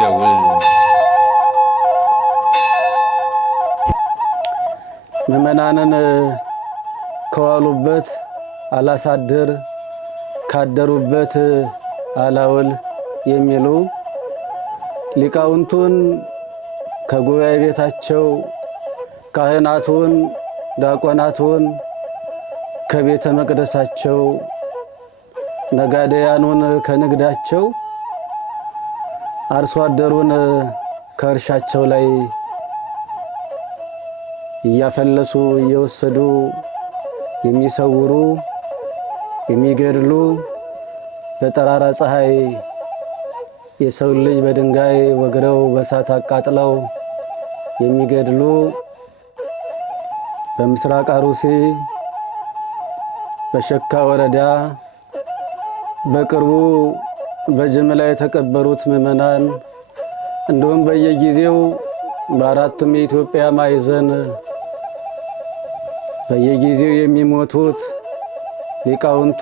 ደውል ምእመናንን ከዋሉበት አላሳድር ካደሩበት አላውል የሚሉ ሊቃውንቱን ከጉባኤ ቤታቸው ካህናቱን ዲያቆናቱን ከቤተ መቅደሳቸው ነጋዴያኑን ከንግዳቸው አርሶ አደሩን ከእርሻቸው ላይ እያፈለሱ እየወሰዱ የሚሰውሩ የሚገድሉ በጠራራ ፀሐይ የሰው ልጅ በድንጋይ ወግረው በእሳት አቃጥለው የሚገድሉ በምስራቅ አሩሲ በሸካ ወረዳ በቅርቡ በጅምላ የተቀበሩት ምእመናን እንዲሁም በየጊዜው በአራቱም የኢትዮጵያ ማዕዘን በየጊዜው የሚሞቱት ሊቃውንቱ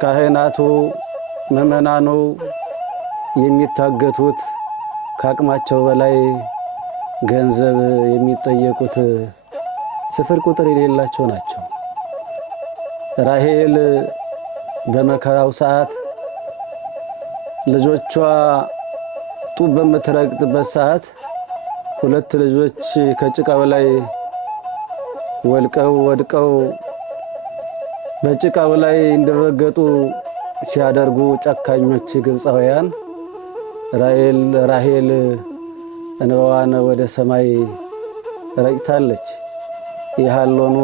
ካህናቱ ምእመናኑ የሚታገቱት ከአቅማቸው በላይ ገንዘብ የሚጠየቁት ስፍር ቁጥር የሌላቸው ናቸው። ራሔል በመከራው ሰዓት ልጆቿ ጡብ በምትረግጥበት ሰዓት ሁለት ልጆች ከጭቃው ላይ ወድቀው በጭቃው ላይ እንዲረገጡ ሲያደርጉ ጨካኞች ግብፃውያን ራሔል እንባዋን ወደ ሰማይ ረጭታለች። ይሃሎኑ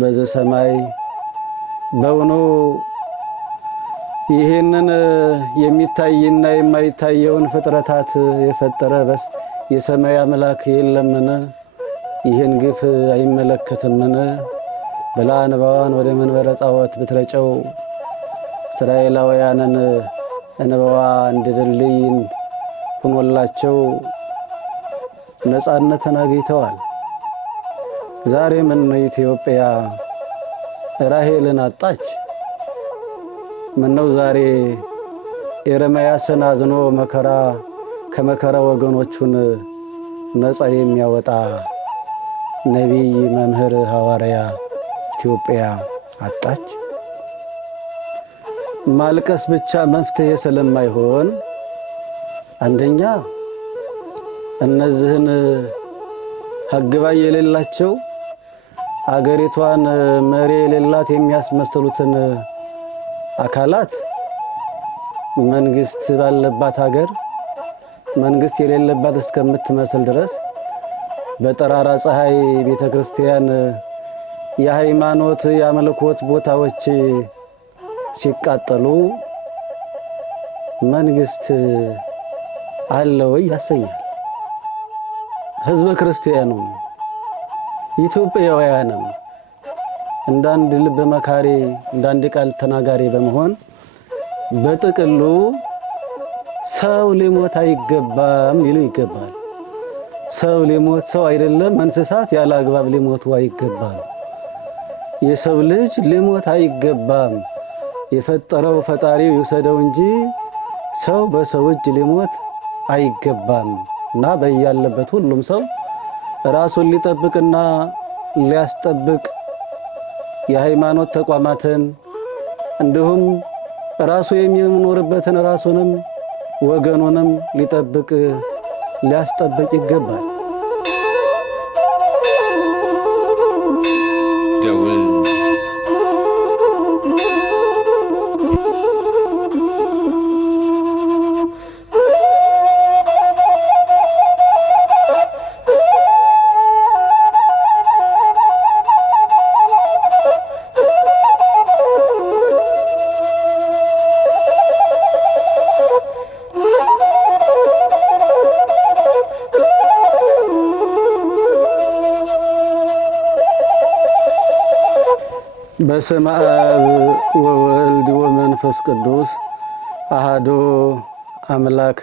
በዘ ሰማይ በውኑ ይህንን የሚታይና የማይታየውን ፍጥረታት የፈጠረ የሰማይ አምላክ የለምን? ይህን ግፍ አይመለከትምን? ብላ እንባዋን ወደ መንበረ ጸባዖት ብትረጨው እስራኤላውያንን እንባዋ እንደ ድልድይ ሆኖላቸው ነፃነትን አግኝተዋል። ዛሬ ምን ኢትዮጵያ ራሔልን አጣች? ምነው ዛሬ ኤርምያስን አዝኖ ከመከራ ወገኖቹን ነፃ የሚያወጣ ነቢይ መምህር ሐዋርያ ኢትዮጵያ አጣች? ማልቀስ ብቻ መፍትሄ ስለማይሆን አንደኛ እነዚህን ሕግባይ የሌላቸው አገሪቷን መሪ የሌላት የሚያስመስሉትን አካላት መንግስት ባለባት ሀገር መንግስት የሌለባት እስከምትመስል ድረስ በጠራራ ፀሐይ ቤተክርስቲያን የሃይማኖት የአምልኮት ቦታዎች ሲቃጠሉ መንግስት አለ ወይ ያሰኛል። ህዝበ ክርስቲያኑ ኢትዮጵያውያንም እንዳንድ ልብ መካሪ እንዳንድ ቃል ተናጋሪ በመሆን በጥቅሉ ሰው ሊሞት አይገባም ሊሉ ይገባል። ሰው ሊሞት ሰው አይደለም እንስሳት ያለ አግባብ ሊሞቱ አይገባም። የሰው ልጅ ሊሞት አይገባም። የፈጠረው ፈጣሪው ይውሰደው እንጂ ሰው በሰው እጅ ሊሞት አይገባም እና በያለበት ሁሉም ሰው ራሱን ሊጠብቅና ሊያስጠብቅ የሃይማኖት ተቋማትን እንዲሁም ራሱ የሚኖርበትን ራሱንም ወገኑንም ሊጠብቅ ሊያስጠብቅ ይገባል። ደውል በስመ አብ ወወልድ ወመንፈስ ቅዱስ አሐዱ አምላክ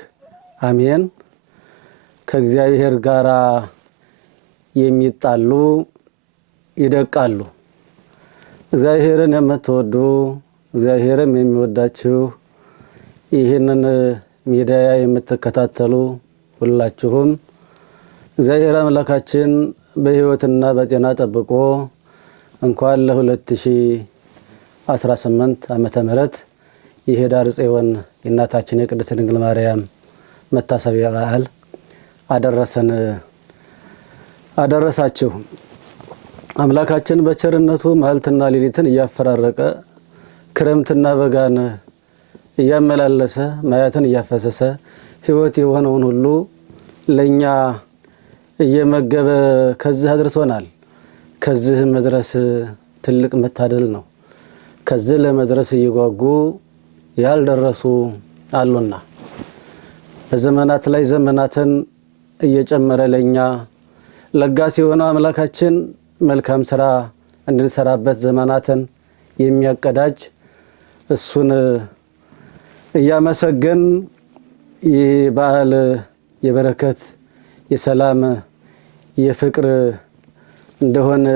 አሜን። ከእግዚአብሔር ጋር የሚጣሉ ይደቃሉ። እግዚአብሔርን የምትወዱ እግዚአብሔርም የሚወዳችሁ ይህንን ሚዲያ የምትከታተሉ ሁላችሁም እግዚአብሔር አምላካችን በሕይወትና በጤና ጠብቆ እንኳን ለ2018 ዓመተ ምህረት የኅዳር ጽዮን የእናታችን የቅድስት ድንግል ማርያም መታሰቢያ በዓል አደረሳችሁ። አምላካችን በቸርነቱ መዓልትና ሌሊትን እያፈራረቀ ክረምትና በጋን እያመላለሰ ማያትን እያፈሰሰ ሕይወት የሆነውን ሁሉ ለኛ እየመገበ ከዚህ አድርሶናል። ከዚህ መድረስ ትልቅ መታደል ነው። ከዚህ ለመድረስ እየጓጉ ያልደረሱ አሉና በዘመናት ላይ ዘመናትን እየጨመረ ለኛ ለጋስ የሆነው አምላካችን መልካም ስራ እንድንሰራበት ዘመናትን የሚያቀዳጅ እሱን እያመሰገን ይህ በዓል የበረከት የሰላም የፍቅር እንደሆነ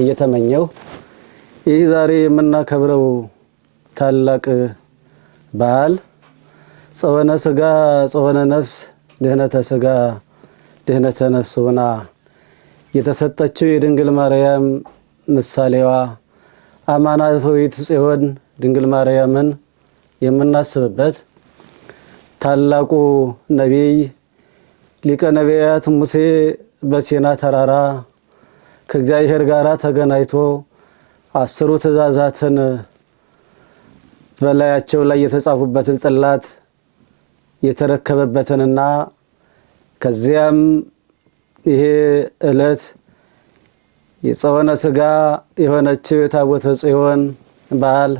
እየተመኘው ይህ ዛሬ የምናከብረው ታላቅ በዓል ጾመነ ሥጋ ጾመነ ነፍስ ድህነተ ሥጋ ድህነተ ነፍስ ሆና የተሰጠችው የድንግል ማርያም ምሳሌዋ አማናዊት ጽዮን ድንግል ማርያምን የምናስብበት ታላቁ ነቢይ ሊቀ ነቢያት ሙሴ በሲና ተራራ ከእግዚአብሔር ጋር ተገናኝቶ 10 ትእዛዛትን በላያቸው ላይ የተጻፉበትን ጽላት የተረከበበትንና ከዚያም ይሄ ዕለት የጾመነ ሥጋ የሆነችው የታቦተ ጽዮን በዓል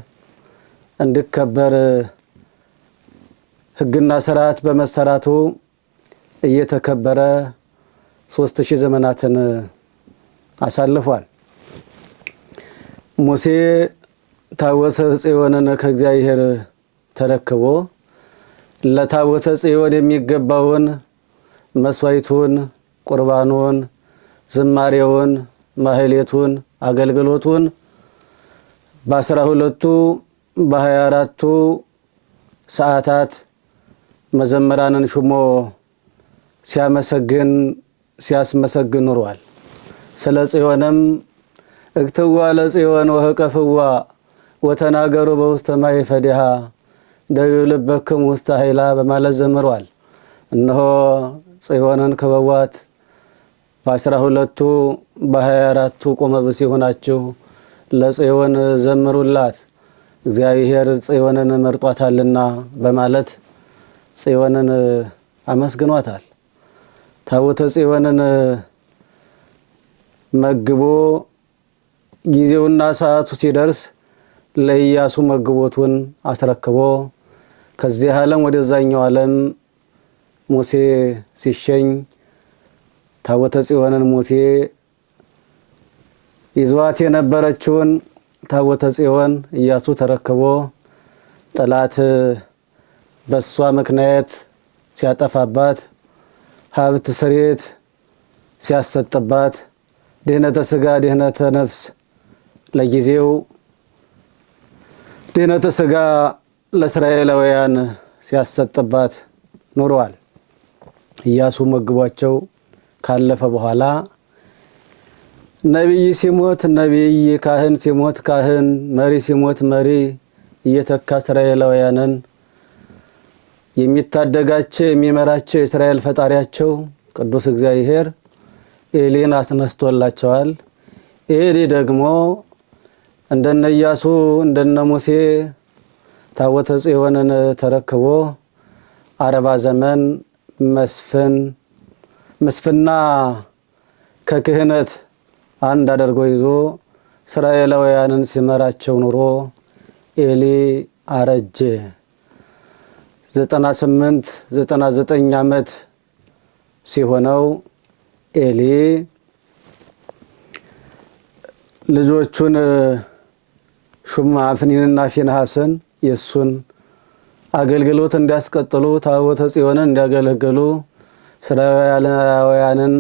እንዲከበር ሕግና ስርዓት በመሰራቱ እየተከበረ 3000 ዘመናትን አሳልፏል። ሙሴ ታቦተ ጽዮንን ከእግዚአብሔር ተረክቦ ለታቦተ ጽዮን የሚገባውን መስዋዕቱን፣ ቁርባኑን፣ ዝማሬውን፣ ማህሌቱን፣ አገልግሎቱን በ12ቱ በ24ቱ ሰዓታት መዘምራንን ሹሞ ሲያስመሰግን ኑሯል። ስለ ጽዮንም እክትዋ ለጽዮን ወህቀፍዋ ወተናገሩ በውስተ ማይ ፈዲሃ ደዩ ልበክም ውስተ ኃይላ በማለት ዘምሯል። እነሆ ጽዮንን ክበቧት፣ በ12ቱ በ24ቱ ቆመ ብእሲ ሆናችሁ ለጽዮን ዘምሩላት፣ እግዚአብሔር ጽዮንን መርጧታልና በማለት ጽዮንን አመስግኗታል። ታቦተ ጽዮንን መግቦ ጊዜውና ሰዓቱ ሲደርስ ለኢያሱ መግቦቱን አስረክቦ ከዚህ ዓለም ወደዛኛው ዓለም ሙሴ ሲሸኝ ታቦተ ጽዮንን ሙሴ ይዟት የነበረችውን ታቦተ ጽዮን ኢያሱ ተረክቦ ጠላት በሷ ምክንያት ሲያጠፋባት ሀብት ስሬት ሲያሰጥባት ድህነተ ሥጋ ድህነተ ነፍስ ለጊዜው ድህነተ ሥጋ ለእስራኤላውያን ሲያሰጥባት ኑሯል። ኢያሱ መግቧቸው ካለፈ በኋላ ነቢይ ሲሞት ነቢይ፣ ካህን ሲሞት ካህን፣ መሪ ሲሞት መሪ እየተካ እስራኤላውያንን የሚታደጋቸው የሚመራቸው የእስራኤል ፈጣሪያቸው ቅዱስ እግዚአብሔር ኤሊን አስነስቶላቸዋል። ኤሊ ደግሞ እንደነ ኢያሱ እንደነ ሙሴ ታቦተ ጽዮንን ተረክቦ 40 ዘመን መስፍና ከክህነት አንድ አድርጎ ይዞ እስራኤላውያንን ሲመራቸው ኑሮ ኤሊ አረጀ። 99 ዓመት ሲሆነው ኤሊ ልጆቹን ሹማ አፍኒንና ፊንሐስን የሱን አገልግሎት እንዲያስቀጥሉ ታቦተ ጽዮንን እንዲያገለግሉ እስራኤላውያንን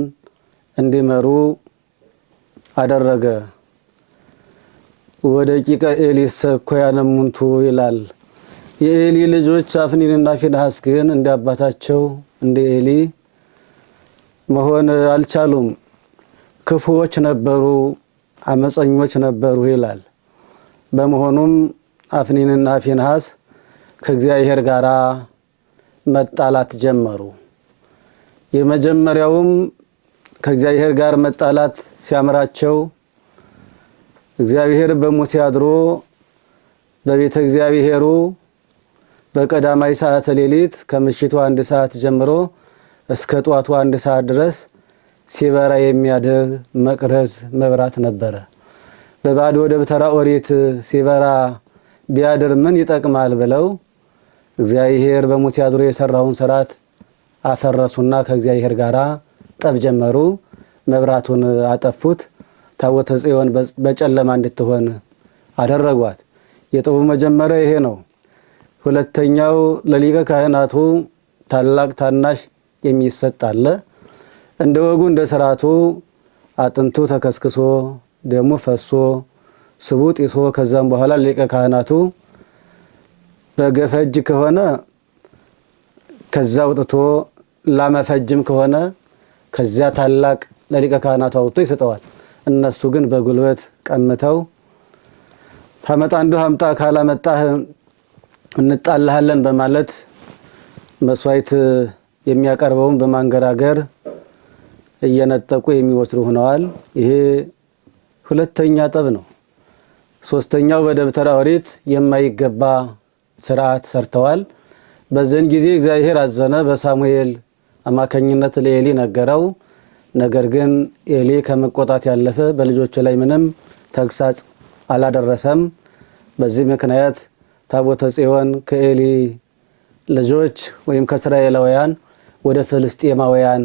እንዲመሩ አደረገ። ወደቂቀ ኤሊሰ እኮያነ እሙንቱ ይላል። የኤሊ ልጆች አፍኒንና ፊንሐስ ግን እንደ አባታቸው እንደ ኤሊ መሆን አልቻሉም። ክፉዎች ነበሩ፣ አመፀኞች ነበሩ ይላል። በመሆኑም አፍኒንና ፊንሐስ ከእግዚአብሔር ጋር መጣላት ጀመሩ። የመጀመሪያውም ከእግዚአብሔር ጋር መጣላት ሲያምራቸው እግዚአብሔር በሙሴ አድሮ በቤተ እግዚአብሔሩ በቀዳማይ ሰዓተ ሌሊት ከምሽቱ 1 ሰዓት ጀምሮ እስከ ጧቱ 1 ሰዓት ድረስ ሲበራ የሚያድር መቅረዝ መብራት ነበረ። በባዶ ደብተራ ኦሪት ሲበራ ቢያድር ምን ይጠቅማል ብለው እግዚአብሔር በሙሴ አድሮ የሰራውን ስርዓት አፈረሱና ከእግዚአብሔር ጋር ጠብ ጀመሩ። መብራቱን አጠፉት። ታቦተ ጽዮን በጨለማ እንድትሆን አደረጓት። የጠቡ መጀመሪያ ይሄ ነው። ሁለተኛው ለሊቀ ካህናቱ ታላቅ ታናሽ የሚሰጥ አለ። እንደ ወጉ እንደ ስርዓቱ አጥንቱ ተከስክሶ ደሙ ፈሶ ስቡ ጢሶ ከዛም በኋላ ሊቀ ካህናቱ በገፈጅ ከሆነ ከዛ አውጥቶ ላመፈጅም ከሆነ ከዚያ ታላቅ ለሊቀ ካህናቱ አውጥቶ ይሰጠዋል። እነሱ ግን በጉልበት ቀምተው ታመጣ አንዱ ሀምጣ ካላመጣህ እንጣላሃለን በማለት መስዋዕት የሚያቀርበውን በማንገራገር እየነጠቁ የሚወስዱ ሆነዋል። ይሄ ሁለተኛ ጠብ ነው። ሶስተኛው በደብተራ ኦሪት የማይገባ ስርዓት ሰርተዋል። በዚህን ጊዜ እግዚአብሔር አዘነ። በሳሙኤል አማካኝነት ለኤሊ ነገረው። ነገር ግን ኤሊ ከመቆጣት ያለፈ በልጆቹ ላይ ምንም ተግሳጽ አላደረሰም። በዚህ ምክንያት ታቦተ ጽዮን ከኤሊ ልጆች ወይም ከእስራኤላውያን ወደ ፍልስጤማውያን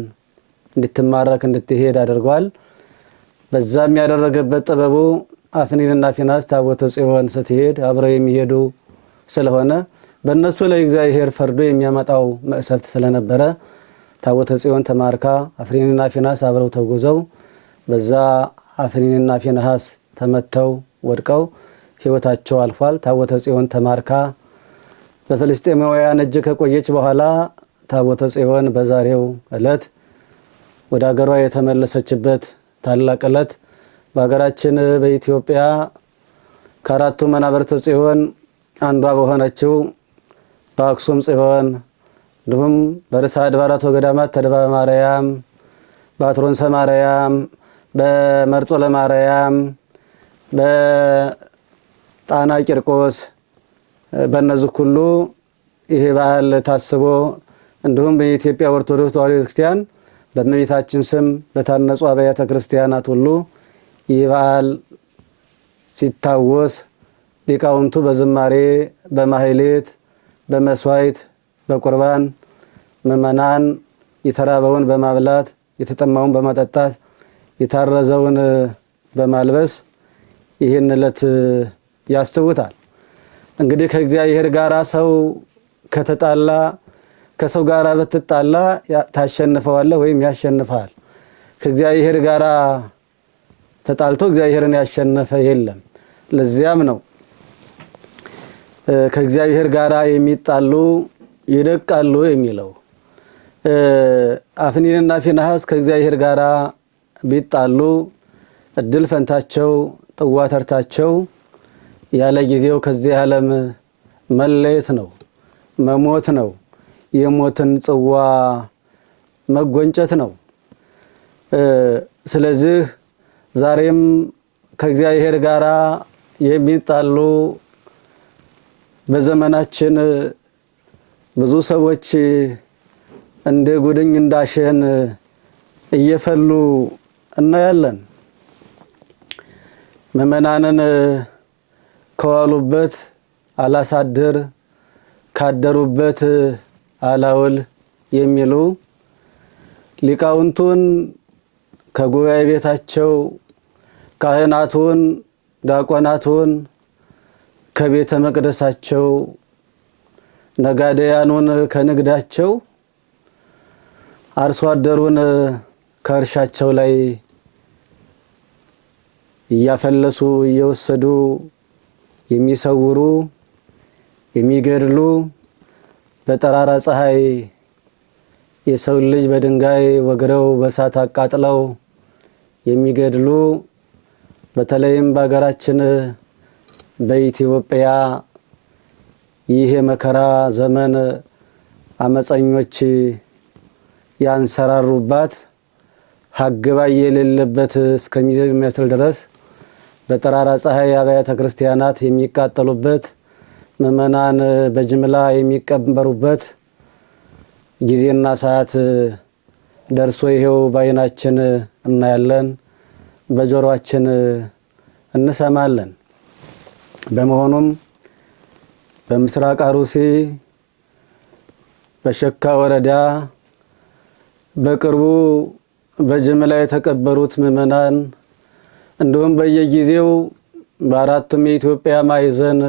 እንድትማረክ እንድትሄድ አድርጓል። በዛም ያደረገበት ጥበቡ አፍኒንና ፊንሐስ ታቦተ ጽዮን ስትሄድ አብረው የሚሄዱ ስለሆነ በእነሱ ላይ እግዚአብሔር ፈርዶ የሚያመጣው መቅሰፍት ስለነበረ ታቦተ ጽዮን ተማርካ አፍኒንና ፊንሐስ አብረው ተጉዘው በዛ አፍኒንና ፊንሐስ ተመተው ወድቀው ሕይወታቸው አልፏል። ታቦተ ጽዮን ተማርካ በፍልስጤማውያን እጅ ከቆየች በኋላ ታቦተ ጽዮን በዛሬው ዕለት ወደ ሀገሯ የተመለሰችበት ታላቅ ዕለት በሀገራችን በኢትዮጵያ ከአራቱ መናብርተ ጽዮን አንዷ በሆነችው በአክሱም ጽዮን እንዲሁም በርዕሰ አድባራት ወገዳማት ተድባበ ማርያም፣ በአትሮንሰ ማርያም፣ በመርጦ ለማርያም፣ በጣና ቂርቆስ በእነዚህ ሁሉ ይሄ በዓል ታስቦ እንዲሁም በኢትዮጵያ ኦርቶዶክስ ተዋሕዶ ቤተክርስቲያን በእመቤታችን ስም በታነጹ አብያተ ክርስቲያናት ሁሉ ይህ በዓል ሲታወስ ሊቃውንቱ በዝማሬ በማህሌት በመስዋዕት በቁርባን ምእመናን የተራበውን በማብላት የተጠማውን በማጠጣት የታረዘውን በማልበስ ይህን ዕለት ያስተውታል። እንግዲህ ከእግዚአብሔር ጋር ሰው ከተጣላ ከሰው ጋር በትጣላ ታሸንፈዋለህ ወይም ያሸንፋል። ከእግዚአብሔር ጋር ተጣልቶ እግዚአብሔርን ያሸነፈ የለም። ለዚያም ነው ከእግዚአብሔር ጋር የሚጣሉ ይደቃሉ የሚለው። አፍኒንና ፊንሐስ ከእግዚአብሔር ጋር ቢጣሉ እድል ፈንታቸው ጥዋ ተርታቸው ያለ ጊዜው ከዚህ ዓለም መለየት ነው፣ መሞት ነው፣ የሞትን ጽዋ መጎንጨት ነው። ስለዚህ ዛሬም ከእግዚአብሔር ጋር የሚጣሉ በዘመናችን ብዙ ሰዎች እንደ ጉድኝ እንዳሸን እየፈሉ እናያለን። ምእመናንን ከዋሉበት አላሳድር ካደሩበት አላውል የሚሉ ሊቃውንቱን ከጉባኤ ቤታቸው ካህናቱን ዲያቆናቱን ከቤተ መቅደሳቸው ነጋዴያኑን ከንግዳቸው አርሶ አደሩን ከእርሻቸው ላይ እያፈለሱ እየወሰዱ የሚሰውሩ የሚገድሉ በጠራራ ፀሐይ የሰው ልጅ በድንጋይ ወግረው በእሳት አቃጥለው የሚገድሉ በተለይም በሀገራችን በኢትዮጵያ ይህ የመከራ ዘመን አመፀኞች ያንሰራሩባት ሀግባይ የሌለበት እስከሚመስል ድረስ በጠራራ ፀሐይ አብያተ ክርስቲያናት የሚቃጠሉበት ምእመናን በጅምላ የሚቀበሩበት ጊዜና ሰዓት ደርሶ ይሄው በዓይናችን እናያለን፣ በጆሮአችን እንሰማለን። በመሆኑም በምስራቅ አሩሲ በሸካ ወረዳ በቅርቡ በጅምላ የተቀበሩት ምእመናን እንዲሁም በየጊዜው በአራቱም የኢትዮጵያ ማዕዘን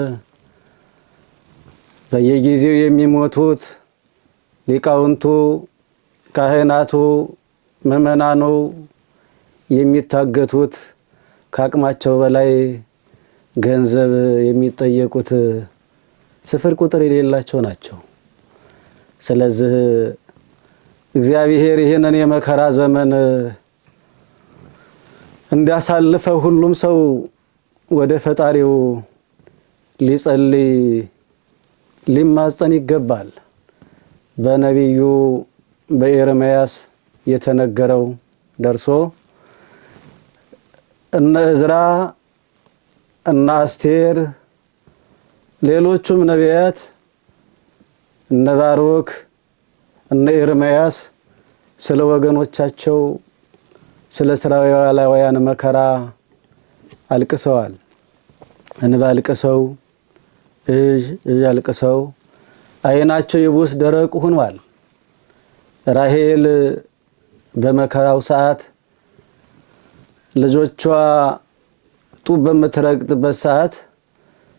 በየጊዜው የሚሞቱት ሊቃውንቱ፣ ካህናቱ፣ ምእመናኑ የሚታገቱት ከአቅማቸው በላይ ገንዘብ የሚጠየቁት ስፍር ቁጥር የሌላቸው ናቸው። ስለዚህ እግዚአብሔር ይህንን የመከራ ዘመን እንዲያሳልፈው ሁሉም ሰው ወደ ፈጣሪው ሊጸልይ ሊማጸን ይገባል። በነቢዩ በኤርምያስ የተነገረው ደርሶ እነ ዕዝራ እነ አስቴር ሌሎቹም ነቢያት እነ ባሮክ እነ ኤርምያስ ስለ ወገኖቻቸው ስለ እስራኤላውያን መከራ አልቅሰዋል። እንባ አልቅሰው እጅ አልቅሰው ዓይናቸው የቡስ ደረቅ ሆኗል። ራሔል በመከራው ሰዓት ልጆቿ ጡብ በምትረግጥበት ሰዓት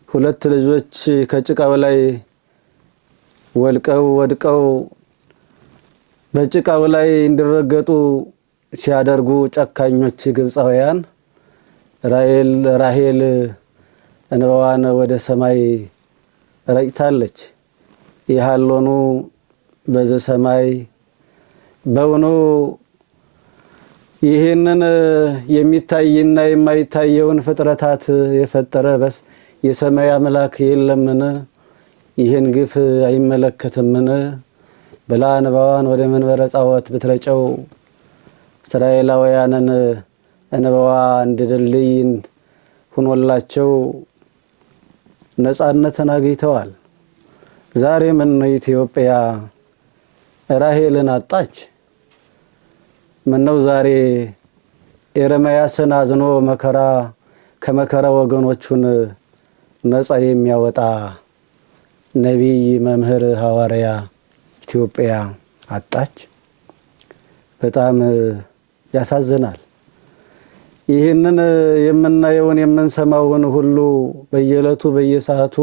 ሁለት ልጆች ከጭቃው ላይ ወድቀው በጭቃው ላይ እንዲረገጡ ሲያደርጉ ጨካኞች ግብፃውያን ራሔል እንባዋን ወደ ሰማይ ረጭታለች። ይሃሎኑ በዘ ሰማይ በውኑ ይህንን የሚታይና የማይታየውን ፍጥረታት የፈጠረ የሰማይ አምላክ የለምን? ይህን ግፍ አይመለከትምን? ብላ እንባዋን ወደ መንበረ ጸባዖት ብትረጨው እስራኤላውያንን እንባዋ እንደ ድልድይ ሆኖላቸው ነፃነትን አግኝተዋል። ዛሬ ምን ኢትዮጵያ ራሔልን አጣች? ምነው ዛሬ ኤርምያስን አዝኖ ከመከራ ወገኖቹን ነፃ የሚያወጣ ነቢይ፣ መምህር፣ ሐዋርያ ኢትዮጵያ አጣች? በጣም ያሳዝናል። ይህንን የምናየውን የምንሰማውን ሁሉ በየዕለቱ በየሰዓቱ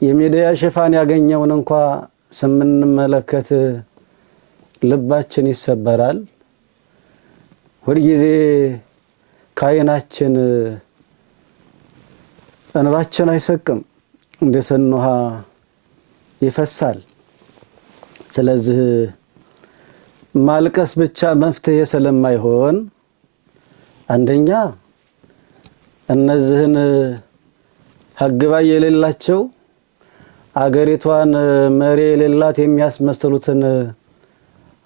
የሚዲያ ሽፋን ያገኘውን እንኳ ስንመለከት ልባችን ይሰበራል። ሁልጊዜ ከዓይናችን እንባችን አይሰቅም፣ እንደ ሰን ውሃ ይፈሳል። ስለዚህ ማልቀስ ብቻ መፍትሄ ስለማይሆን አንደኛ እነዚህን ሀግባይ የሌላቸው አገሪቷን መሪ የሌላት የሚያስመስሉትን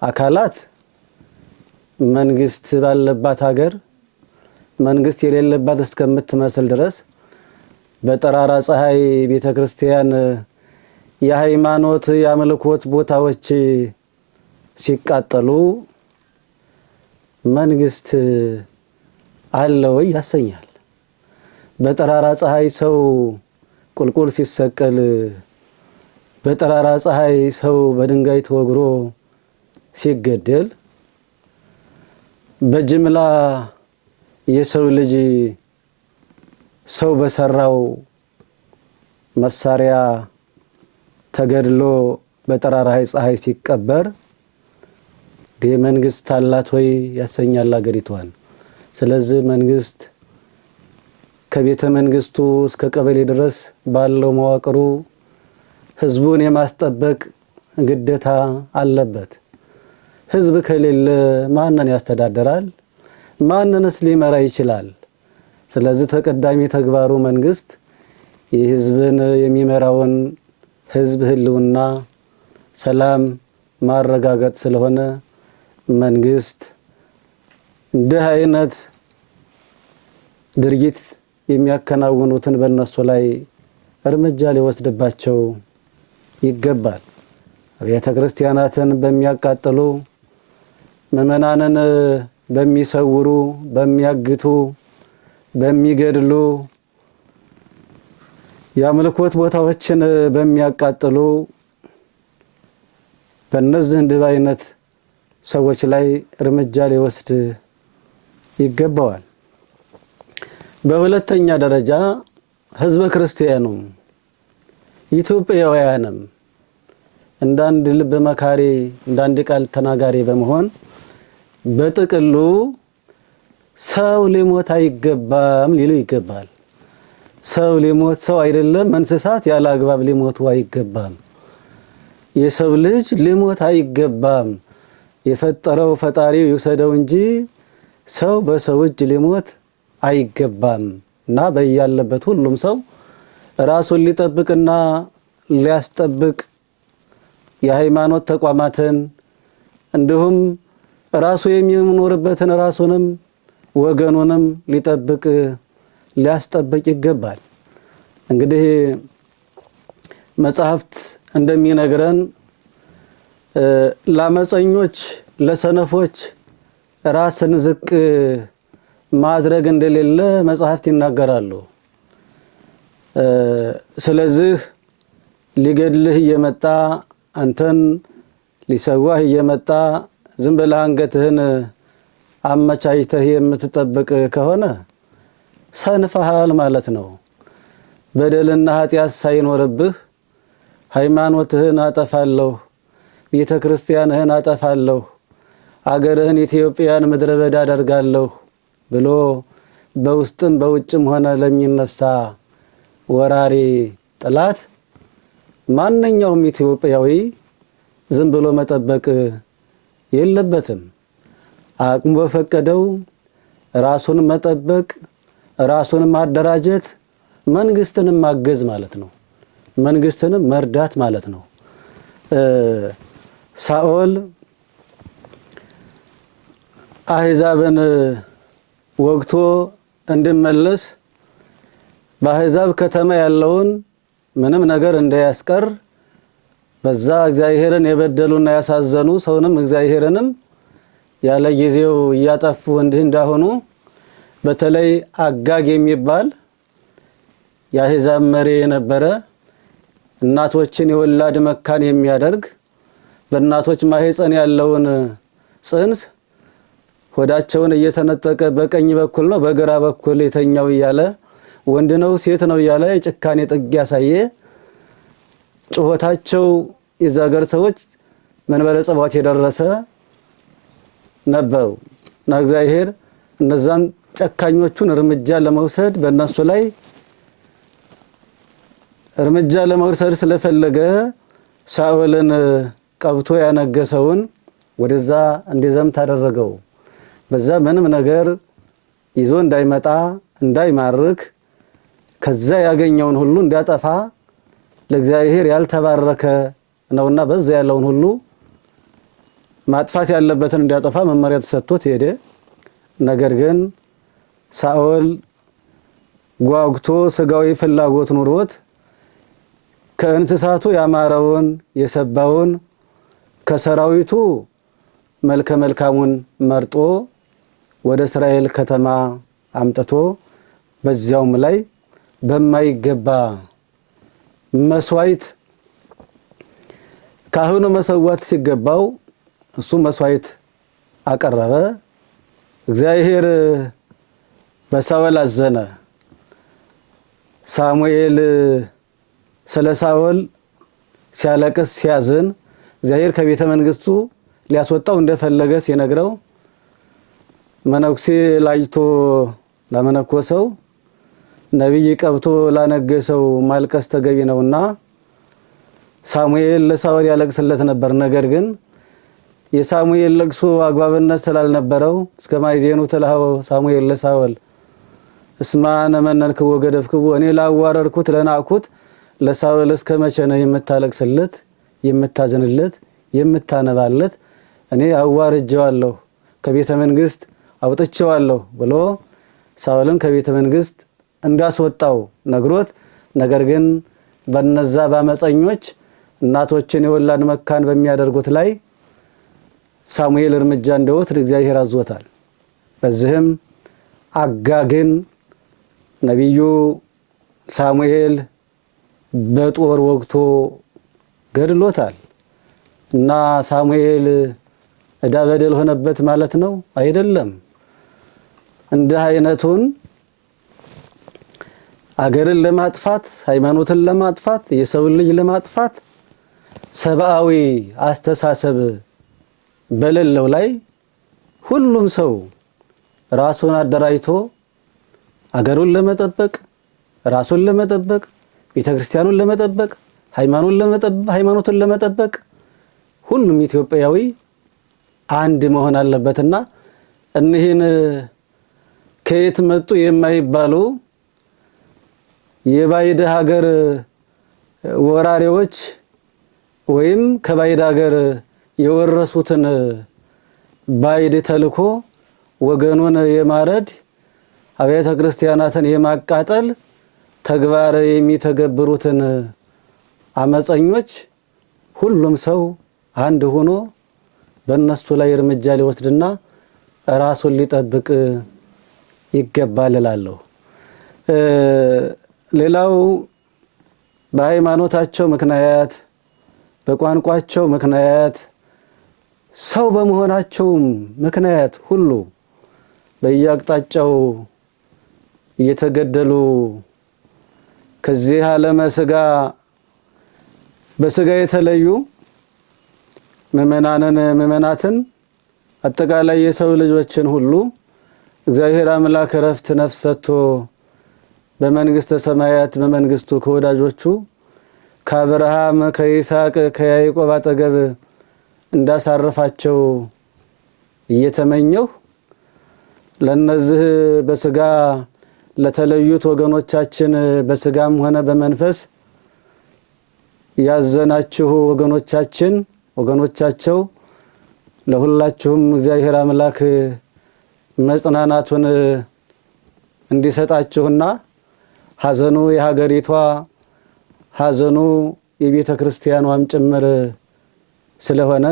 አካላት መንግስት ባለባት ሀገር መንግስት የሌለባት እስከምትመስል ድረስ በጠራራ ፀሐይ ቤተክርስቲያን የሃይማኖት የአምልኮት ቦታዎች ሲቃጠሉ መንግስት አለ ወይ ያሰኛል። በጠራራ ፀሐይ ሰው ቁልቁል ሲሰቀል፣ በጠራራ ፀሐይ ሰው በድንጋይ ተወግሮ ሲገደል፣ በጅምላ የሰው ልጅ ሰው በሰራው መሳሪያ ተገድሎ በጠራራ ፀሐይ ሲቀበር መንግስት አላት ወይ ያሰኛል አገሪቷን። ስለዚህ መንግስት ከቤተ መንግስቱ እስከ ቀበሌ ድረስ ባለው መዋቅሩ ህዝቡን የማስጠበቅ ግዴታ አለበት። ህዝብ ከሌለ ማንን ያስተዳድራል? ማንንስ ሊመራ ይችላል? ስለዚህ ተቀዳሚ ተግባሩ መንግስት የህዝብን የሚመራውን ህዝብ ህልውና ሰላም ማረጋገጥ ስለሆነ መንግስት እንዲህ አይነት ድርጊት የሚያከናውኑትን በእነሱ ላይ እርምጃ ሊወስድባቸው ይገባል። አብያተ ክርስቲያናትን በሚያቃጥሉ፣ ምዕመናንን በሚሰውሩ፣ በሚያግቱ፣ በሚገድሉ፣ የአምልኮት ቦታዎችን በሚያቃጥሉ በእነዚህ እንዲህ አይነት ሰዎች ላይ እርምጃ ሊወስድ ይገባዋል። በሁለተኛ ደረጃ ህዝበ ክርስቲያኑ ኢትዮጵያውያንም እንዳንድ ልብ መካሪ እንዳንድ ቃል ተናጋሪ በመሆን በጥቅሉ ሰው ሊሞት አይገባም ሊሉ ይገባል። ሰው ሊሞት ሰው አይደለም እንስሳት ያለ አግባብ ሊሞቱ አይገባም። የሰው ልጅ ሊሞት አይገባም። የፈጠረው ፈጣሪው ይውሰደው እንጂ ሰው በሰው እጅ ሊሞት አይገባም እና በያለበት ሁሉም ሰው ራሱን ሊጠብቅና ሊያስጠብቅ የሃይማኖት ተቋማትን እንዲሁም ራሱ የሚኖርበትን ራሱንም ወገኑንም ሊጠብቅ ሊያስጠብቅ ይገባል። እንግዲህ መጽሐፍት እንደሚነግረን ለአመፀኞች ለሰነፎች ራስን ዝቅ ማድረግ እንደሌለ መጽሐፍት ይናገራሉ። ስለዚህ ሊገድልህ እየመጣ አንተን ሊሰዋህ እየመጣ ዝም ብለህ አንገትህን አመቻችተህ የምትጠብቅ ከሆነ ሰንፈሃል ማለት ነው። በደልና ኃጢአት ሳይኖርብህ ሃይማኖትህን አጠፋለሁ፣ ቤተ ክርስቲያንህን አጠፋለሁ፣ አገርህን ኢትዮጵያን ምድረ በዳ አደርጋለሁ ብሎ በውስጥም በውጭም ሆነ ለሚነሳ ወራሪ ጠላት ማንኛውም ኢትዮጵያዊ ዝም ብሎ መጠበቅ የለበትም። አቅሙ በፈቀደው ራሱን መጠበቅ፣ ራሱን ማደራጀት፣ መንግስትንም ማገዝ ማለት ነው። መንግስትንም መርዳት ማለት ነው። ሳኦል አሕዛብን ወግቶ እንድመለስ በአሕዛብ ከተማ ያለውን ምንም ነገር እንዳያስቀር በዛ እግዚአብሔርን የበደሉና ያሳዘኑ ሰውንም እግዚአብሔርንም ያለ ጊዜው እያጠፉ እንዲህ እንዳሆኑ በተለይ አጋግ የሚባል የአሕዛብ መሪ የነበረ እናቶችን የወላድ መካን የሚያደርግ በእናቶች ማህፀን ያለውን ጽንስ ሆዳቸውን እየተነጠቀ በቀኝ በኩል ነው በግራ በኩል የተኛው እያለ ወንድ ነው ሴት ነው እያለ ጭካኔ ጥግ ያሳየ ጩኸታቸው የዛገር ሰዎች መንበረ ጸባዖት የደረሰ ነበሩ እና እግዚአብሔር እነዛን ጨካኞቹን እርምጃ ለመውሰድ በእነሱ ላይ እርምጃ ለመውሰድ ስለፈለገ ሳኦልን ቀብቶ ያነገሰውን ወደዛ እንዲዘምት አደረገው። በዛ ምንም ነገር ይዞ እንዳይመጣ እንዳይማርክ ከዛ ያገኘውን ሁሉ እንዲያጠፋ ለእግዚአብሔር ያልተባረከ ነውና በዛ ያለውን ሁሉ ማጥፋት ያለበትን እንዲያጠፋ መመሪያ ተሰጥቶት ሄደ። ነገር ግን ሳኦል ጓጉቶ ስጋዊ ፍላጎት ኑሮት ከእንስሳቱ ያማረውን የሰባውን ከሰራዊቱ መልከ መልካሙን መርጦ ወደ እስራኤል ከተማ አምጥቶ በዚያውም ላይ በማይገባ መስዋዕት ካህኑ መሰዋት ሲገባው እሱ መስዋዕት አቀረበ። እግዚአብሔር በሳኦል አዘነ። ሳሙኤል ስለ ሳኦል ሲያለቅስ ሲያዝን እግዚአብሔር ከቤተ መንግስቱ ሊያስወጣው እንደፈለገ ሲነግረው መነኩሴ ላጭቶ ለመነኮሰው ነቢይ ቀብቶ ላነገሰው ማልቀስ ተገቢ ነውና ሳሙኤል ለሳኦል ያለቅስለት ነበር። ነገር ግን የሳሙኤል ለቅሶ አግባብነት ስላልነበረው እስከ ማይዜኑ ተላው ሳሙኤል ለሳኦል እስማነ መነንክቦ ገደፍክቦ እኔ ላዋረድኩት ለናቅኩት ለሳኦል እስከ መቼ ነው የምታለቅስለት የምታዘንለት የምታነባለት? እኔ አዋርጀዋለሁ ከቤተ መንግስት አውጥቼዋለሁ ብሎ ሳኦልን ከቤተ መንግስት እንዳስወጣው ነግሮት፣ ነገር ግን በነዛ ባመፀኞች እናቶችን የወላድ መካን በሚያደርጉት ላይ ሳሙኤል እርምጃ እንደወስድ እግዚአብሔር አዞታል። በዚህም አጋግን ነቢዩ ሳሙኤል በጦር ወግቶ ገድሎታል። እና ሳሙኤል ዕዳ በደል ሆነበት ማለት ነው አይደለም። እንደ አይነቱን አገርን ለማጥፋት ሃይማኖትን ለማጥፋት የሰውን ልጅ ለማጥፋት ሰብአዊ አስተሳሰብ በሌለው ላይ ሁሉም ሰው ራሱን አደራጅቶ አገሩን ለመጠበቅ ራሱን ለመጠበቅ ቤተክርስቲያኑን ለመጠበቅ ሃይማኖትን ለመጠበቅ ሁሉም ኢትዮጵያዊ አንድ መሆን አለበትና እነዚህን ከየት መጡ የማይባሉ የባይድ ሀገር ወራሪዎች ወይም ከባይድ ሀገር የወረሱትን ባይድ ተልኮ ወገኑን የማረድ አብያተ ክርስቲያናትን የማቃጠል ተግባር የሚተገብሩትን አመፀኞች ሁሉም ሰው አንድ ሆኖ በእነሱ ላይ እርምጃ ሊወስድና ራሱን ሊጠብቅ ይገባል እላለሁ። ሌላው በሃይማኖታቸው ምክንያት በቋንቋቸው ምክንያት ሰው በመሆናቸው ምክንያት ሁሉ በየአቅጣጫው እየተገደሉ ከዚህ ዓለም ስጋ በስጋ የተለዩ ምእመናትን አጠቃላይ የሰው ልጆችን ሁሉ እግዚአብሔር አምላክ ረፍት ነፍስ ሰጥቶ በመንግስተ ሰማያት በመንግስቱ ከወዳጆቹ ከአብርሃም ከይስሐቅ ከያዕቆብ አጠገብ እንዳሳረፋቸው እየተመኘሁ ለነዚህ በስጋ ለተለዩት ወገኖቻችን በስጋም ሆነ በመንፈስ ያዘናችሁ ወገኖቻቸው ለሁላችሁም እግዚአብሔር አምላክ መጽናናቱን እንዲሰጣችሁና ሐዘኑ የሀገሪቷ ሐዘኑ የቤተ ክርስቲያኗም ጭምር ስለሆነ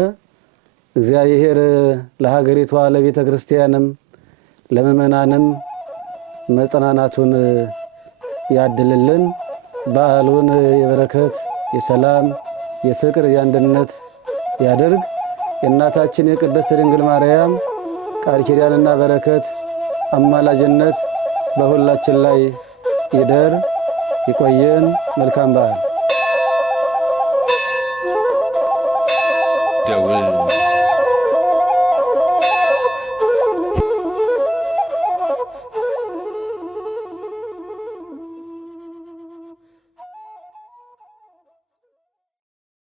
እግዚአብሔር ለሀገሪቷ ለቤተ ክርስቲያንም ለምእመናንም መጽናናቱን ያድልልን። በዓሉን የበረከት የሰላም የፍቅር የአንድነት ያደርግ። የእናታችን የቅድስት ድንግል ማርያም ቃል ኪዳንና በረከት አማላጅነት በሁላችን ላይ ይደር። ይቆየን። መልካም በዓል።